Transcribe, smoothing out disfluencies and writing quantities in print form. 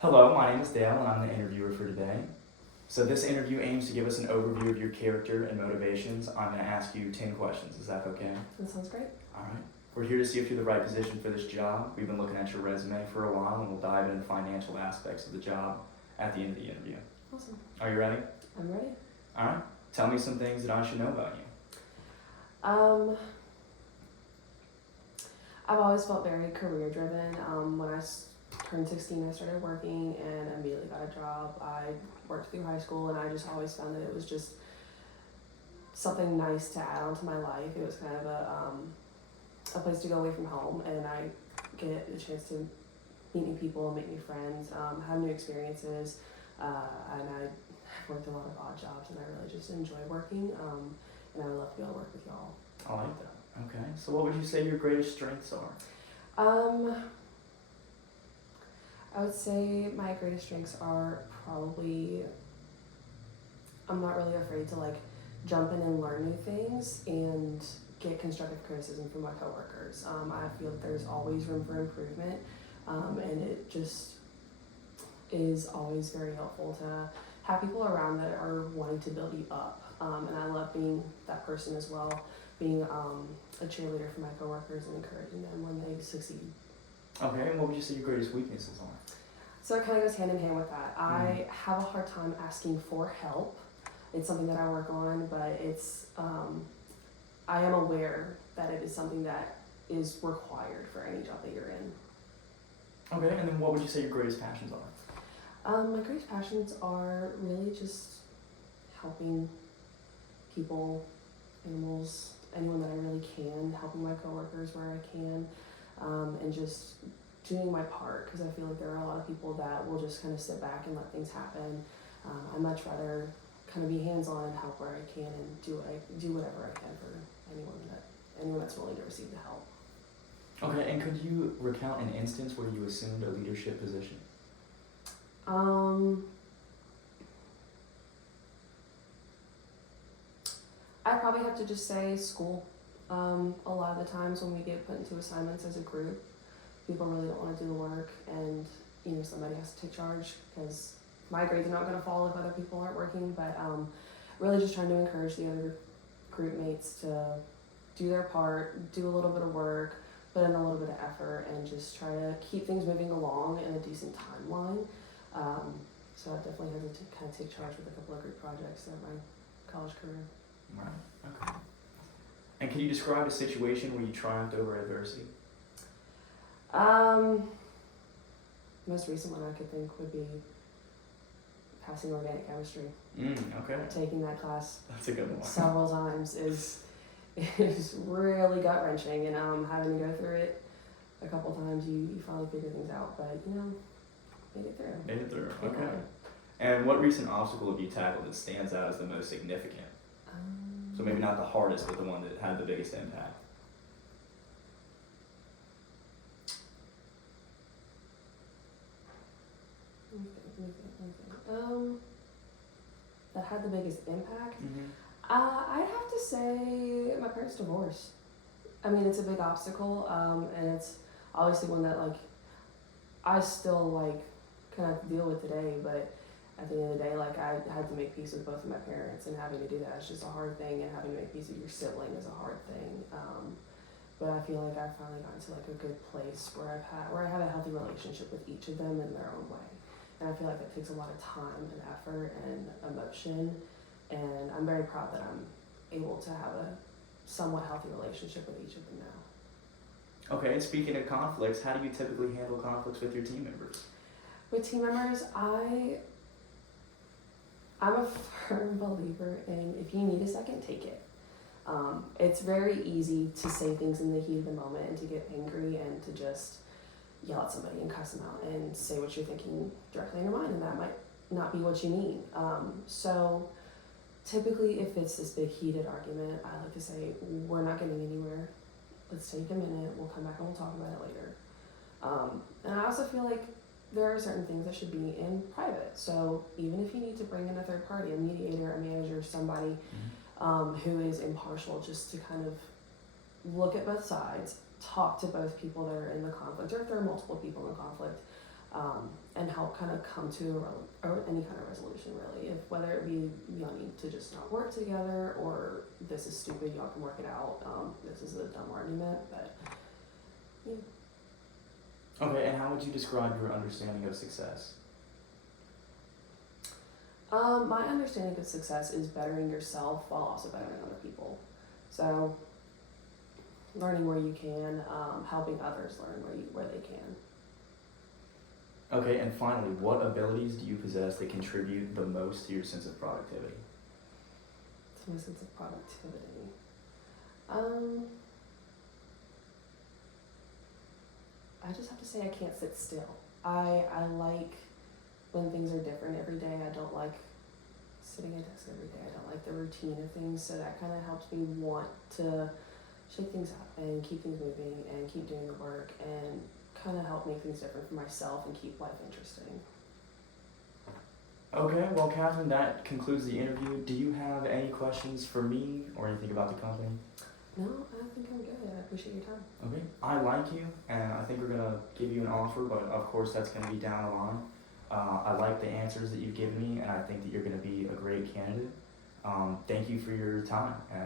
Hello, my name is Dale, and I'm the interviewer for today. So, this interview aims to give us an overview of your character and motivations. I'm going to ask you 10 questions. Is that okay? That sounds great. All right. We're here to see if you're the right position for this job. We've been looking at your resume for a while, and we'll dive into financial aspects of the job at the end of the interview. Awesome. Are you ready? I'm ready. All right. Tell me some things that I should know about you. I've always felt very career driven. When I turned 16, I started working and immediately got a job. I worked through high school and I just always found that it was just something nice to add on to my life. It was kind of a place to go away from home, and I get a chance to meet new people, make new friends, have new experiences, and I worked a lot of odd jobs, and I really just enjoy working, and I would love to be able to work with y'all. I like that. Okay. So, what would you say your greatest strengths are? I would say my greatest strengths are probably, I'm not really afraid to jump in and learn new things and get constructive criticism from my coworkers. I feel that there's always room for improvement, and it just is always very helpful to have people around that are wanting to build you up. And I love being that person as well, being a cheerleader for my coworkers and encouraging them when they succeed. Okay, and what would you say your greatest weaknesses are? So it kind of goes hand in hand with that. I have a hard time asking for help. It's something that I work on, but it's I am aware that it is something that is required for any job that you're in. Okay, and then what would you say your greatest passions are? My greatest passions are really just helping people, animals, anyone that I really can, helping my coworkers where I can, and just doing my part, because I feel like there are a lot of people that will just kind of sit back and let things happen. I'd much rather kind of be hands-on and help where I can and do whatever I can for anyone that's willing to receive the help. Okay, and could you recount an instance where you assumed a leadership position? I probably have to just say school. A lot of the times when we get put into assignments as a group, people really don't want to do the work, and somebody has to take charge, because my grades are not going to fall if other people aren't working. But really just trying to encourage the other group mates to do their part, do a little bit of work, put in a little bit of effort, and just try to keep things moving along in a decent timeline. So I definitely had to kind of take charge with a couple of group projects throughout my college career. Right, okay. And can you describe a situation where you triumphed over adversity? Most recent one I could think would be passing organic chemistry. Okay. Taking that class That's a good one. several times is really gut wrenching, and having to go through it a couple times, you finally figure things out, but made it through. Made it through, okay. And what recent obstacle have you tackled that stands out as the most significant? So maybe not the hardest, but the one that had the biggest impact. That had the biggest impact? I'd have to say my parents' divorce. I mean, it's a big obstacle, and it's obviously one that I still kind of deal with today, but at the end of the day, I had to make peace with both of my parents, and having to do that is just a hard thing, and having to make peace with your sibling is a hard thing. But I feel like I've finally gotten to a good place where I have a healthy relationship with each of them in their own way. And I feel like it takes a lot of time and effort and emotion, and I'm very proud that I'm able to have a somewhat healthy relationship with each of them now. Okay, and speaking of conflicts, how do you typically handle conflicts with your team members? With team members, I'm a firm believer in, if you need a second, take it. It's very easy to say things in the heat of the moment and to get angry and to just yell at somebody and cuss them out and say what you're thinking directly in your mind, and that might not be what you mean. So typically, if it's this big heated argument, I like to say, we're not getting anywhere. Let's take a minute, we'll come back and we'll talk about it later. And I also feel like there are certain things that should be in private. So even if you need to bring in a third party, a mediator, a manager, somebody who is impartial, just to kind of look at both sides, talk to both people that are in the conflict, or if there are multiple people in the conflict, and help kind of come to or any kind of resolution really. If whether it be y'all need to just not work together or this is stupid, y'all can work it out. This is a dumb argument, but yeah. Okay, and how would you describe your understanding of success? My understanding of success is bettering yourself while also bettering other people. So learning where you can, helping others learn where they can. Okay, and finally, what abilities do you possess that contribute the most to your sense of productivity? To my sense of productivity. I just have to say I can't sit still. I like when things are different every day. I don't like sitting at a desk every day. I don't like the routine of things, so that kind of helps me want to shake things up and keep things moving and keep doing the work and kind of help make things different for myself and keep life interesting. Okay, well, Catherine, that concludes the interview. Do you have any questions for me or anything about the company? No, I think I'm good. I appreciate your time. Okay, I like you, and I think we're going to give you an offer, but of course that's going to be down the line. I like the answers that you've given me, and I think that you're going to be a great candidate. Thank you for your time. And